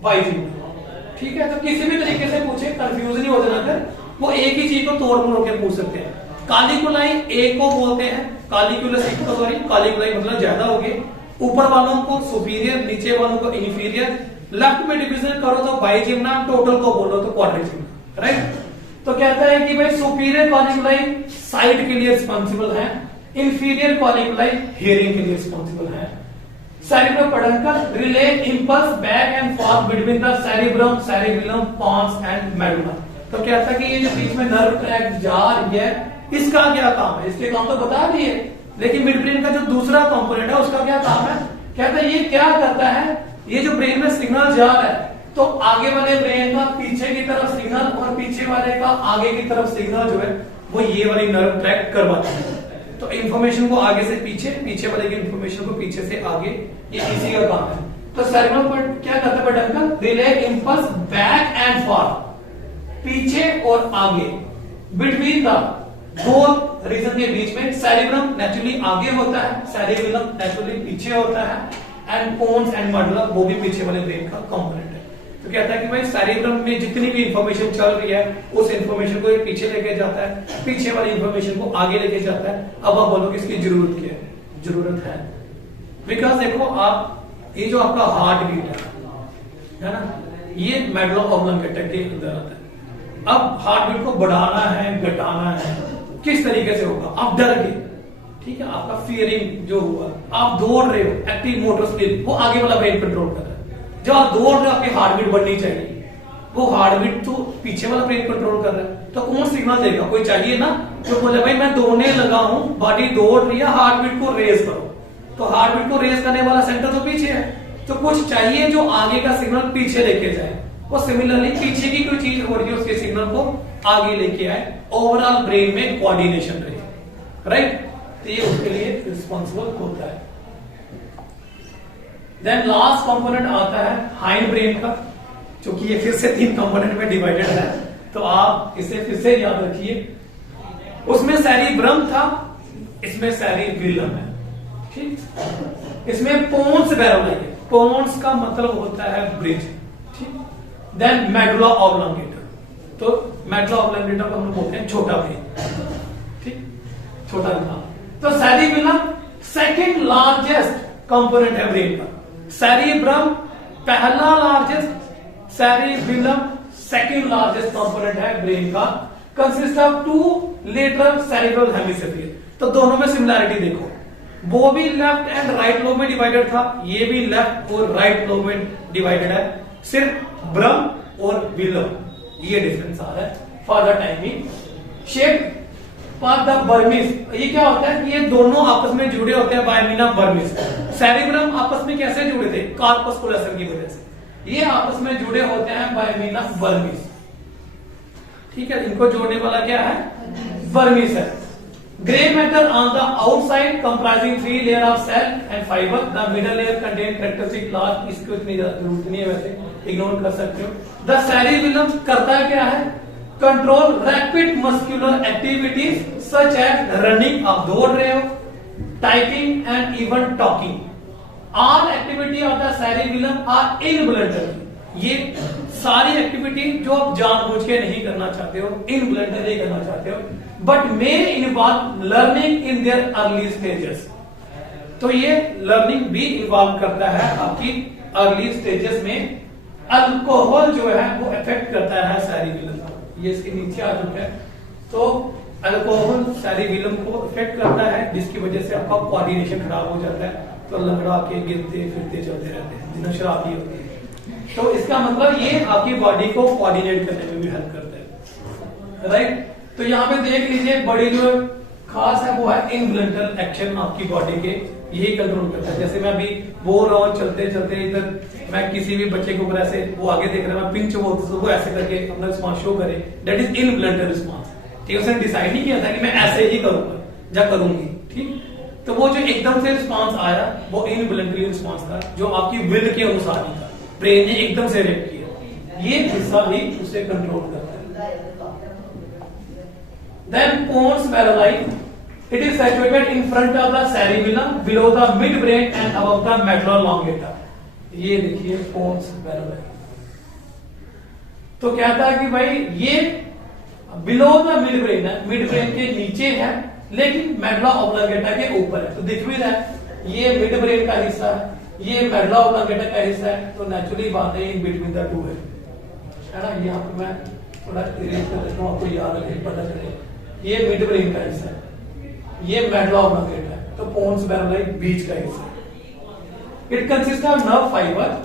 बाइजिम्ना, ठीक है। तो किसी भी तरीके से पूछे, कंफ्यूज नहीं हो जाना, फिर वो एक ही चीज को तोड़ मरोड़ के पूछ सकते हैं। कालिकुलाई एक को बोलते हैं, कालिकुलस एक को, सॉरी कालिकुलाई मतलब ज्यादा हो गए, ऊपर वालों को सुपीरियर, नीचे वालों को इंफीरियर, लेफ्ट में डिवीजन करो तो बाइजिम्ना, टोटल को बोलो तो क्वाड्रिजिम्ना, राइट। तो कहता है कि भाई सुपीरियर कॉलिकुलाई साइट के लिए रिस्पॉन्सिबल है, इंफीरियर कॉलिकुलाई हियरिंग के लिए रिस्पॉन्सिबल है। Cerebrum peduncle relay impulse back and forth between the cerebrum, cerebellum, pons and medulla. तो कहता है कि ये जो बीच में नर्व ट्रैक जा रही है, इसका क्या काम है? इसके काम तो बता दिए, लेकिन मिड ब्रेन का जो दूसरा कंपोनेंट है उसका क्या काम है? कहता है ये क्या करता है, ये जो ब्रेन में सिग्नल जा रहा है, तो आगे वाले ब्रेन का पीछे की तरफ सिग्नल और पीछे वाले का आगे की तरफ सिग्नल जो है वो ये वाली नर्व ट्रैक करवाता है। तो इंफॉर्मेशन को आगे से पीछे, पीछे वाले की इंफॉर्मेशन को पीछे से आगे, ये इसी का काम है। तो सेरिब्रम पर क्या करता है peduncle? Relay impulse back and forward, पीछे और आगे, बिटवीन द दो रीजन के बीच में। सेरिब्रम नेचुरली आगे होता है, सेरिबेलम नेचुरली पीछे होता है, एंड पोन्स एंड मेडुला वो भी पीछे वाले ब्रेन का कंपोनेंट है। तो कहता है कि भाई सेरिब्रम में जितनी भी इंफॉर्मेशन चल रही है, उस इंफॉर्मेशन को ये पीछे लेके जाता है, पीछे वाली इंफॉर्मेशन को आगे लेके जाता है। अब आप बोलो कि इसकी जरूरत क्या है? जरूरत है बिकॉज देखो आप, ये जो आपका हार्ट बीट है ना, ये मेडुला ऑब्लांगेटा के अंदर आता है। अब हार्ट बीट को बढ़ाना है, घटाना है, किस तरीके से होगा? आप डर गए, ठीक है, आपका फियरिंग जो हुआ, आप दौड़ रहे हो, एक्टिव मोटर स्किल, वो आगे वाला ब्रेन कंट्रोल कर रहा है। जब आप दौड़ रहे हो, आपकी हार्ट बीट बढ़नी चाहिए, वो हार्ट बीट तो पीछे वाला ब्रेन कंट्रोल कर रहा है। तो कौन सिग्नल देगा? कोई चाहिए ना, जो बोले भाई मैं दौड़ने लगा हूं, बॉडी दौड़ रही है, हार्ट बीट को रेज करो, तो हार्ट बीट को रेज करने वाला सेंटर तो पीछे है, तो कुछ चाहिए जो आगे का सिग्नल पीछे लेके जाए, वो सिमिलरली पीछे की कोई चीज हो रही है उसके सिग्नल को आगे लेके आए, ओवरऑल ब्रेन में कोऑर्डिनेशन रहे, राइट। तो ये उसके लिए रिस्पॉन्सिबल होता है। देन लास्ट कंपोनेंट आता है हाइंड ब्रेन का, क्योंकि ये फिर से 3 कंपोनेंट में डिवाइडेड है, तो आप इसे फिर से याद रखिए। उसमें सेरिब्रम था, इसमें सेरिबेलम है, ठीक। इसमें पोन्स बैरोलाई है, पोन्स का मतलब होता है ब्रिज, ठीक। देन मेडुला ऑब्लोंगेटा, तो मेडुला ऑब्लोंगेटा को हम बोलते हैं छोटा ब्रेन, ठीक, छोटा दिमाग। तो सेरिबेलम सेकंड लार्जेस्ट कंपोनेंट है ब्रेन का, सेरिब्रम पहला largest, cerebellum second largest component है ब्रेन का, consist of 2 lateral cerebral hemisphere. तो दोनों में सिमिलैरिटी देखो, वो भी लेफ्ट एंड राइट लोब में डिवाइडेड था, ये भी लेफ्ट और राइट लोब में डिवाइडेड है, सिर्फ ब्रम और विलम ये डिफरेंस आ रहा है for the timing. Shape for the Burmese, ये क्या होता है कि ये दोनों आपस में जुड़े होते हैं by mean of vermis. Cerebrum आपस में कैसे जुड़े थे? कार्पस्कुलेशन की वजह से, ये आपस में जुड़े होते हैं बाय मीन ऑफ बर्मिस, ठीक है। इनको जोड़ने वाला क्या है? बर्मिस है। Grey matter on the outside comprising 3 layer of cell and fibre, the middle layer contain characteristic large, इसको इतनी जरूरत नहीं है, वैसे इग्नोर कर सकते हो। द सेरिबेलम करता क्या है? Control rapid muscular activities such as running, आप दौड़ रहे हो, typing and even talking. All activity of the cerebellum are involuntary, ये सारी एक्टिविटी जो आप जानबूझ के नहीं करना चाहते हो, इनवॉलंटरी करना चाहते हो, but may involve learning in their early stages. तो ये लर्निंग भी इन्वॉल्व करता है आपकी अर्ली स्टेजेस में। अल्कोहल जो है वो इफेक्ट करता है सेरिबेलम को, ये इसके नीचे आ चुका है। तो अल्कोहल सेरिबेलम को इफेक्ट करता है, जिसकी वजह से आपका कोऑर्डिनेशन खराब हो जाता है, तो लंगड़ा के गिरते फिरते चलते रहते हैं, जिन्हें शराबी होती है। तो इसका मतलब ये आपकी बॉडी को कोऑर्डिनेट करने में भी हेल्प करता है, राइट। तो यहाँ पे देख लीजिए, बड़ी जो खास है वो है इनवॉलंटरी एक्शन आपकी बॉडी के, यही कंट्रोल करता है। जैसे मैं अभी बोल रहा हूँ, चलते चलते इधर मैं किसी भी बच्चे के ऊपर ऐसे, वो आगे देख रहा है, मैं पिंच बोलता हूँ, वो ऐसे करके अपना रिस्पॉन्स शो करे, दैट इज इनवॉलंटरी रिस्पॉन्स, ठीक है। उसने डिसाइड नहीं किया था कि मैं ऐसे ही करूंगा या करूंगी, ठीक। तो वो जो एकदम से रिस्पॉन्स आया वो इनवॉलंटरी रिस्पॉन्स था, जो आपकी विल के अनुसार ही था, ब्रेन ने एकदम से रिएक्ट किया, ये हिस्सा भी उसे कंट्रोल करता है। Then pons varolai, it is situated in front of the cerebellum, below the midbrain and above the medulla oblongata. ये देखिए pons varolai। तो कहता है कि भाई ये बिलो द मिडब्रेन है, मिडब्रेन के नीचे है, लेकिन मेडुला ऑब्लोंगेटा के ऊपर है। तो दिख भी रहा है ये मिडब्रेन का हिस्सा है, ये मेडुला ऑब्लोंगेटा का हिस्सा है, तो नेचुरली बात है इन बिटवीन द टू है ना। यहाँ पे मैं थोड़ा इरेज कर देता हूँ, आपको याद रखे, पता चले। ये मिड ब्रेन का हिस्सा है, ये मेडुला ऑब्लोंगेटा है, तो पोन्स वेरोलाई बीच का हिस्सा है। It consist of nerve fibre,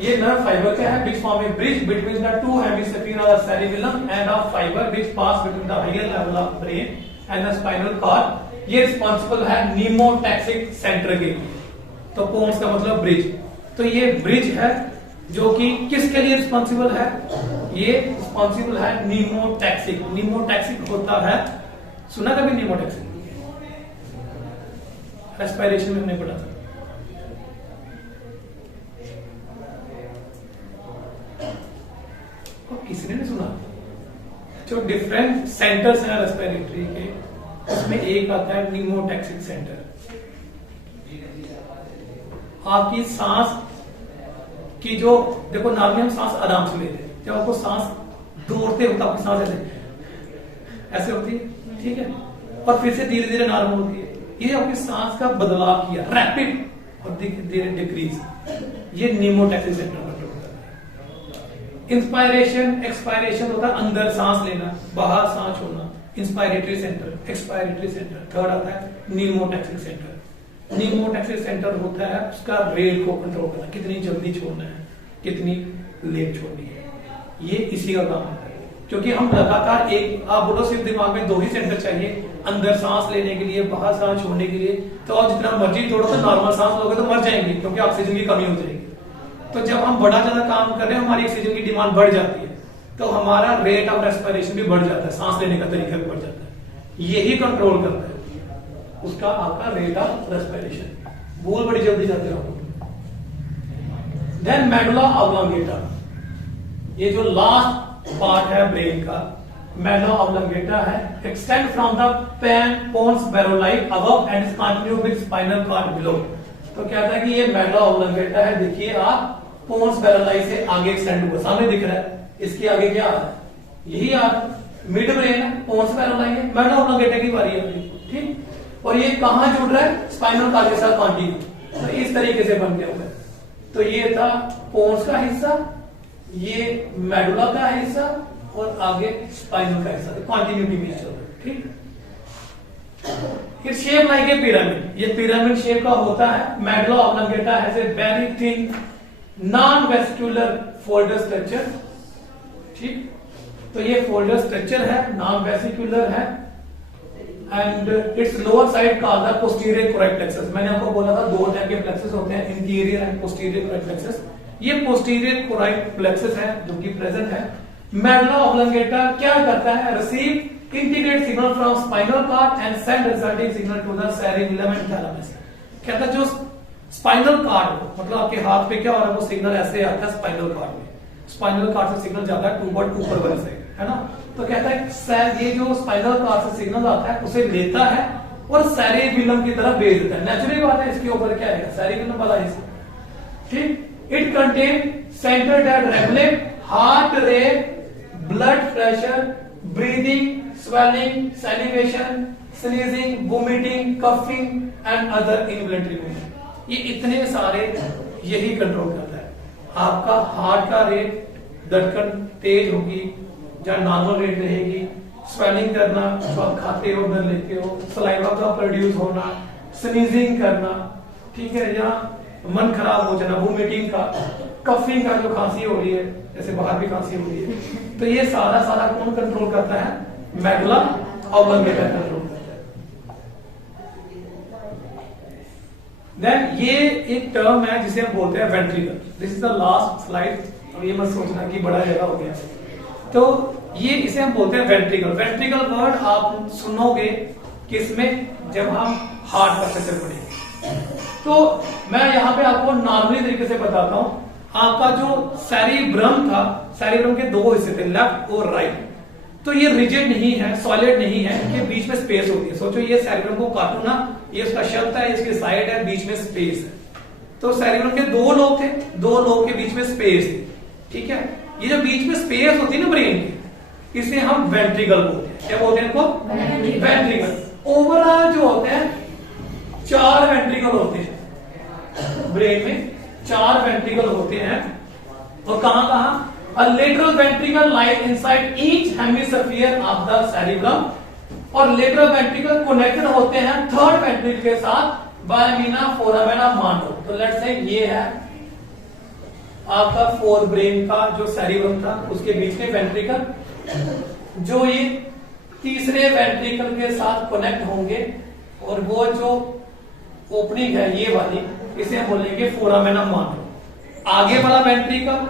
ये नर्व फाइबर क्या है? Which form a bridge between the 2 hemisphere of the cerebellum and of fibre which pass between the higher level of brain and the spinal cord. ये responsible है pneumotaxic centre के लिए। तो पोन्स का मतलब ब्रिज, तो ये ब्रिज है जो कि किसके लिए रिस्पॉन्सिबल है? ये रिस्पॉन्सिबल है नीमोटैक्सिक। नीमोटैक्सिक होता है, सुना कभी नीमोटैक्सिक? रेस्पिरेशन में नहीं पढ़ा था। किसी ने सुना? जो डिफरेंट सेंटर्स हैं रेस्पिरेटरी के, उसमें एक आता है नीमोटैक्सिक सेंटर। आपकी सांस कि जो देखो, नॉर्मली हम सांस आराम से लेते हैं, जब आपको सांस दौड़ते होता आपकी सांस ऐसे होती है, ठीक है, और फिर से धीरे धीरे नॉर्मल होती है। ये आपकी सांस का बदलाव किया, रैपिड और धीरे डिक्रीज, ये नीमोटैक्सिक सेंटर कंट्रोल करता है। इंस्पायरेशन एक्सपायरेशन होता है अंदर सांस लेना, बाहर सांस छोड़ना, inspiratory centre, expiratory centre. Third आता है नीमोटैक्सिक सेंटर। नीमोटैक्सिक सेंटर होता है उसका रेट को कंट्रोल करना, कितनी जल्दी छोड़ना है, कितनी लेट छोड़नी है, ये इसी का काम होता है। क्योंकि हम लगातार एक, आप बोलो सिर्फ दिमाग में 2 ही सेंटर चाहिए, अंदर सांस लेने के लिए, बाहर सांस छोड़ने के लिए, तो आप जितना मर्जी तोड़ो तो नॉर्मल सांस लोगे तो मर जाएंगे, क्योंकि ऑक्सीजन की कमी हो जाएगी। तो जब हम बड़ा ज्यादा काम कर रहे हैं, हमारी ऑक्सीजन की डिमांड बढ़ जाती है, तो हमारा रेट ऑफ रेस्पिरेशन भी बढ़ जाता है, सांस लेने का तरीका भी बढ़ जाता है। यही कंट्रोल करता है उसका आपका रेट ऑफ रेस्पिरेशन। भूल बड़ी जल्दी जाते हो। देन मेडुला ऑब्लोंगेटा, ये जो लास्ट पार्ट है ब्रेन का, मेडुला ऑब्लोंगेटा है, एक्सटेंड फ्रॉम द पोन्स बैरोलाइट above and is continue with spinal cord below. तो कहता है कि ये मेडुला ऑब्लोंगेटा है, देखिए आप, पोन्स बैरोलाइट से आगे एक्सटेंड हुआ, सामने दिख रहा है, इसके आगे क्या आ रहा है, यही आ रहा है, मिड ब्रेन है, पोन्स बैरोलाइट है, मेडुला ऑब्लोंगेटा की बारी है, ठीक। और ये कहां जुड़ रहा है, स्पाइनल कॉर्ड के साथ कंटिन्यू, तो इस तरीके से बन गया हुआ है। तो ये था पोन्स का हिस्सा, ये मेडुला का हिस्सा, और आगे स्पाइनल का हिस्सा, कंटिन्यूटी भी चल रहा है, ठीक। फिर शेप लाइक ए पिरामिड, ये पिरामिड शेप का होता है। Medulla oblongata has a very thin non vascular folder structure, ठीक। तो ये फोल्डर स्ट्रक्चर है, नॉन वेसिकुलर है, and it's lower side called the posterior correct plexus. मैंने आपको बोला था 2 टाइप के प्लेक्सस होते हैं, interior and posterior correct plexus. ये पोस्टीरियर कोरेक्ट प्लेक्सस है जो कि प्रेजेंट है। मेडुला ऑब्लोंगेटा क्या करता है, receive integrate signal from spinal cord and send resulting signal to the cerebellum and thalamus. कहता है जो स्पाइनल कॉर्ड, मतलब आपके हाथ पे क्या हो रहा है, वो सिग्नल ऐसे आता है स्पाइनल कॉर्ड में, स्पाइनल कॉर्ड से सिग्नल जाता है टूवर्ड ऊपर वाले साइड, है ना। तो कहता है ये जो स्पाइनल कॉर्ड से सिग्नल आता है उसे लेता है और सेरिबेलम की तरफ भेज देता है। नेचुरल बात है, इसके ऊपर क्या है, सेरिबेलम वाला हिस्सा, ठीक। It contain centre that regulate heart rate, blood pressure, breathing, swelling, salivation, sneezing, vomiting, coughing and other involuntary movement. ये इतने सारे यही कंट्रोल करता है। आपका हार्ट का रेट, धड़कन तेज होगी या नॉर्मल रेट रहेगी, स्वेलिंग करना, तो आप खाते हो अंदर लेते हो, सलाइवा का प्रोड्यूस होना, स्नीजिंग करना, ठीक है, या मन खराब हो जाना, वोमिटिंग का, कफिंग का, जो खांसी हो रही है, जैसे बाहर भी खांसी हो रही है, तो ये सारा कौन कंट्रोल करता है, मेडुला ऑब्लोंगेटा कंट्रोल करता है। देन ये एक टर्म है जिसे हम बोलते हैं ventricle. This is the last slide, और ये मत सोचना कि बड़ा जगह हो गया। तो ये इसे हम बोलते हैं वेंट्रिकल। वेंट्रिकल वर्ड आप सुनोगे किसमें, जब हम हार्ट का स्ट्रक्चर पढ़ेंगे। तो मैं यहाँ पे आपको नॉर्मली तरीके से बताता हूँ। आपका जो सेरिब्रम था, सेरिब्रम के 2 हिस्से थे, लेफ्ट और राइट। तो ये रिजिड नहीं है, सॉलिड नहीं है, इनके बीच में स्पेस होती है। सोचो ये सेरिब्रम को काटो ना, ये उसका शब्द है, इसकी साइड है, बीच में स्पेस है। तो सेरिब्रम के 2 लोब थे, 2 लोब के बीच में स्पेस थी, ठीक है। ये जो बीच में स्पेस होती है ना ब्रेन की, इसे हम वेंट्रिकल बोलते हैं। क्या बोलते हैं इनको, वेंट्रिकल। ओवरऑल जो होते हैं 4 वेंट्रिकल होते हैं ब्रेन में, 4 वेंट्रिकल होते हैं। और कहां, a lateral ventricle lies inside each hemisphere of the cerebrum, और lateral ventricle connected होते हैं थर्ड वेंट्रिकल के साथ by vena foramina mano। तो लेट्स से ये है आपका फोर ब्रेन का जो सेरिब्रम था, उसके बीच में वेंट्रिकल, जो ये तीसरे वेंट्रिकल के साथ कनेक्ट होंगे, और वो जो ओपनिंग है ये वाली, इसे हम बोलेंगे फोरामेना मानो। आगे वाला वेंट्रिकल,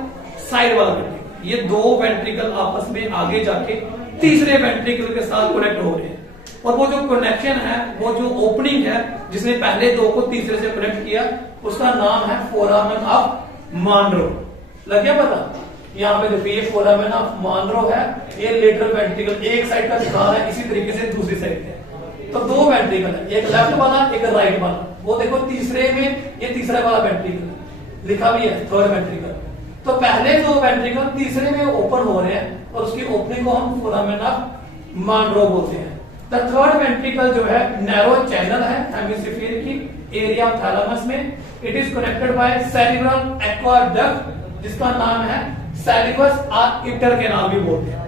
साइड वाला वेंट्रिकल, ये 2 वेंट्रिकल आपस में आगे जाके तीसरे वेंट्रिकल के साथ कनेक्ट हो रहे हैं। और वो जो कनेक्शन है, वो जो ओपनिंग है जिसने पहले 2 को तीसरे से कनेक्ट किया, उसका नाम है फोरामेन ऑफ मानरो। लग गया पता? यहाँ पे देखिए ये फोरामेन ऑफ मानरो है, ये लेटरल वेंट्रिकल एक साइड का दिखा रहा है, इसी तरीके से दूसरी साइड है। तो 2 वेंट्रिकल है, एक लेफ्ट वाला, एक राइट वाला। वो देखो तीसरे में ये तीसरा वाला वेंट्रिकल लिखा भी है, थर्ड वेंट्रिकल। तो पहले 2 वेंट्रिकल तीसरे में ओपन हो रहे हैं, और उसकी ओपनिंग को हम फोरामेन ऑफ मानरो बोलते हैं। द थर्ड वेंट्रिकल जो है नैरो चैनल है हेमिस्फीयर की एरिया ऑफ थैलेमस में। It is connected by cerebral aqueduct, जिसका नाम है सैलिवस आर्टर के नाम भी बोलते हैं,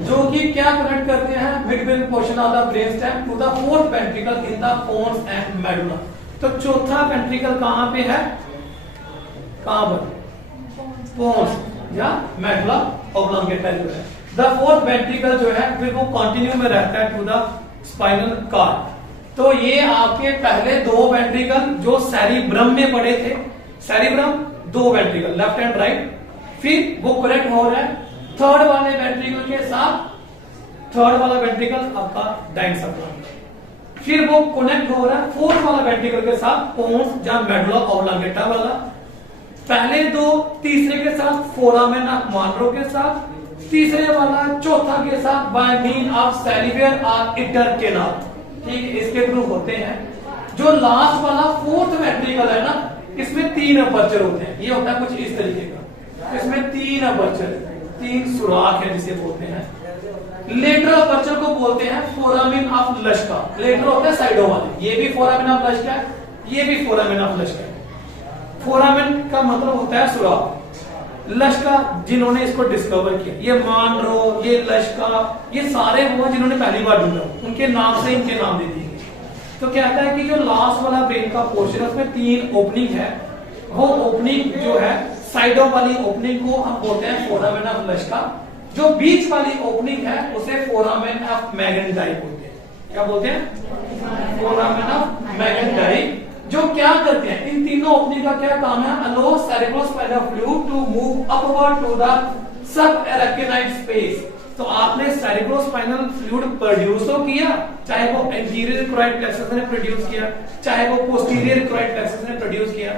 जो कि क्या कनेक्ट करते हैं mid portion of the brain stem to the fourth ventricle in the pons and medulla. तो चौथा वेंट्रिकल कहां पे है, कहां पर, पोन्स या मेडुला ऑब्लोंगेटा जो है। द फोर्थ वेंट्रिकल जो है फिर वो कंटिन्यू में रहता है टू द स्पाइनल कॉर्ड। तो ये आपके पहले दो वेंट्रिकल जो सेरिब्रम में पड़े थे, सेरिब्रम दो वेंट्रिकल लेफ्ट एंड राइट, फिर वो कनेक्ट हो रहा है थर्ड वाले वेंट्रिकल के साथ, थर्ड वाला वेंट्रिकल आपका डाइन सबक्लाविकल, फिर वो कनेक्ट हो रहा है फोर्थ वाला वेंट्रिकल के साथ पोन्स या मेडुला ऑब्लांगेटा वाला, पहले दो तीसरे के साथ फोरामेन ऑफ मॉनरो के साथ, तीसरे वाला चौथा के साथ बाय मीन ऑफ सेरिवियर और इंटर कैनाल। ठीक है, इसके थ्रू होते हैं। जो लास्ट वाला फोर्थ वेंट्रिकल है ना, इसमें तीन अपर्चर होते हैं। ये होता है कुछ इस तरीके का, इसमें तीन अपर्चर, तीन सुराख है जिसे बोलते हैं। लेटरल अपर्चर को बोलते हैं फोरामेन ऑफ लश्का। लेटरल होता है साइडों वाले, ये भी फोरामेन ऑफ लश्का है, ये भी फोरामेन ऑफ लश्का है। फोरामेन का मतलब होता है सुराख। लश्का जिन्होंने इसको डिस्कवर किया, ये मॉनरो, ये लश्का, ये सारे वो जिन्होंने पहली बार ढूंढा, उनके नाम से इनके नाम दे दिए। तो कहता है कि जो लास्ट वाला ब्रेन का पोर्शन है उसमें तीन ओपनिंग है, वो ओपनिंग जो है साइडों वाली ओपनिंग को हम बोलते हैं फोरामेन ऑफ लश्का। जो बीच वाली ओपनिंग है उसे फोरामेन ऑफ मैगेंटाई बोलते हैं। क्या बोलते हैं? Foramen of Magendie. जो क्या करते हैं, इन तीनों ओपनिंग का क्या काम है? Allow cerebrospinal fluid to move upward to the subarachnoid space. तो आपने सेरेब्रोस्पाइनल फ्लूइड प्रोड्यूस तो किया, चाहे वो एंटीरियर क्रोइड प्लेक्सस ने प्रोड्यूस किया, चाहे वो पोस्टीरियर क्रोइड प्लेक्सस ने प्रोड्यूस किया,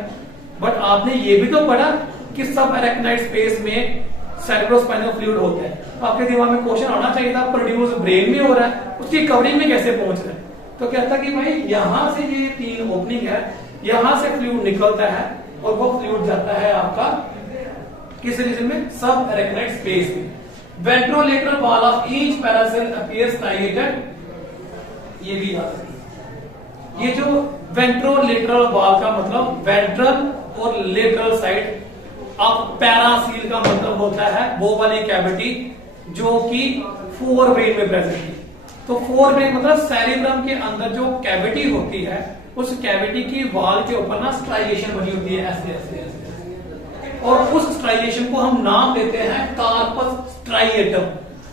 बट आपने ये भी तो पढ़ा कि सब एरेक्टिनाइड स्पेस में सेरेब्रोस्पाइनल फ्लूइड होता है। तो आपके दिमाग में क्वेश्चन आना चाहिए था, प्रोड्यूस ब्रेन में हो रहा है, उसकी कवरिंग में कैसे पहुंच रहा है? तो कहता कि भाई यहां से ये तीन ओपनिंग है, यहां से फ्लूइड निकलता है और वो फ्लूइड जाता है आपका किस रीजन में? सब एरेक्टिनाइड स्पेस में। Ventrolateral wall of each paracoele appears striated. ये भी याद रखिए, ये जो वेंट्रोलेटरल वॉल का मतलब वेंट्रल और लेटरल साइड, अब पैरासील का मतलब होता है वो वाली कैविटी जो कि फोर ब्रेन में प्रेजेंट है। तो फोर ब्रेन मतलब सेरिब्रम के अंदर जो कैविटी होती है, उस कैविटी की वॉल के ऊपर ना स्ट्राइएशन बनी होती है ऐसे ऐसे ऐसे, और उस स्ट्राइएशन को हम नाम देते हैं कार्पस स्ट्राइएटम।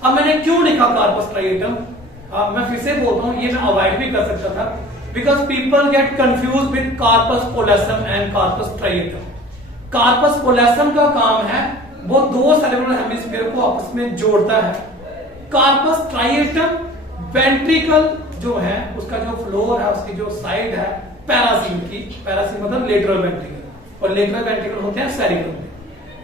अब मैंने क्यों लिखा कार्पस स्ट्राइएटम? मैं फिर से बोलता हूं, ये मैं अवॉइड भी कर सकता था, because people get confuse with corpus callosum and corpus striatum. Corpus callosum का काम है वो दो सेरेब्रल हेमिस्फीयर को आपस में जोड़ता है। कार्पस स्ट्राइएटम वेंट्रिकल जो है उसका जो फ्लोर है, उसकी जो साइड है पैरासील की, पैरासील मतलब लेटरल वेंट्रिकल, और लेटरल वेंट्रिकल होते हैं सेरिब्रम में।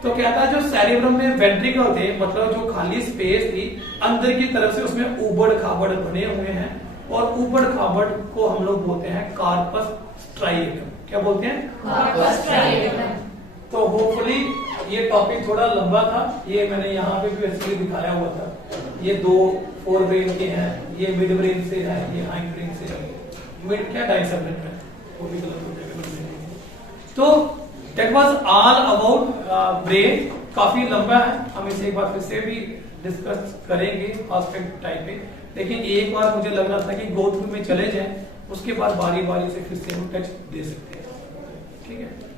तो कहता है जो सेरिब्रम में वेंट्रिकल थे, मतलब जो खाली स्पेस थी अंदर की तरफ से, उसमें उबड़ खाबड़ बने हुए हैं, और उबड़ खाबड़ को हम लोग बोलते हैं कार्पस स्ट्राइएटम। क्या बोलते हैं? कार्पस स्ट्राइएटम। तो होपफुली ये टॉपिक थोड़ा लंबा था, ये मैंने यहाँ पे भी बेसिकली दिखाया हुआ था। ये दो फोर ब्रेन के हैं, ये मिड ब्रेन से है, ये हाइंड ब्रेन से है। मिड क्या डाइसेप्टेड है, वो भी गलत हो जाएगा। तो that was all about brain. काफी लंबा है, हम इसे एक बार फिर से भी डिस्कस करेंगे एस्पेक्ट टाइप पे, लेकिन एक बार मुझे लग रहा था कि गो थ्रू में चले जाएं, उसके बाद बारी बारी से फिर से हम टच दे सकते हैं। ठीक है।